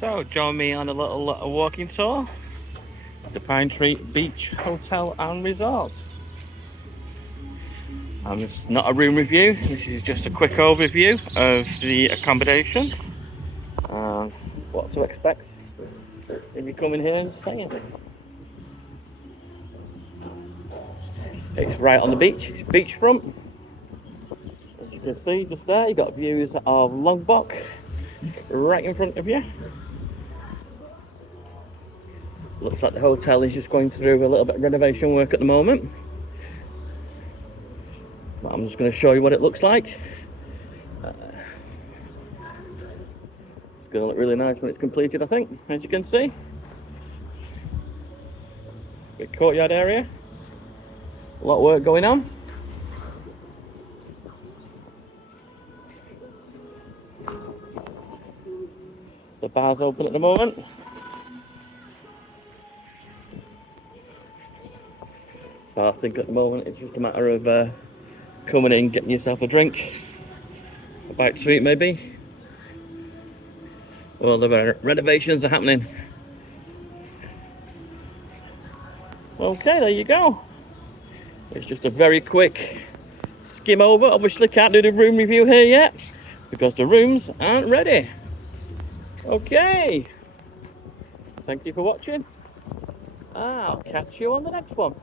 So join me on a little walking tour to Pine Tree Beach Hotel and Resort. And it's not a room review, this is just a quick overview of the accommodation and what to expect if you come in here and stay in it. It's right on the beach, it's beachfront. As you can see just there, you've got views of Lombok right in front of you. Looks like the hotel is just going through a little bit of renovation work at the moment. But I'm just going to show you what it looks like. It's going to look really nice when it's completed, I think, as you can see. Big courtyard area. A lot of work going on. The bar's open at the moment. So I think at the moment it's just a matter of coming in, getting yourself a drink, a bite to eat maybe. Well, the renovations are happening. Okay, there you go. It's just a very quick skim over. Obviously can't do the room review here yet because the rooms aren't ready. Okay, thank you for watching. I'll catch you on the next one.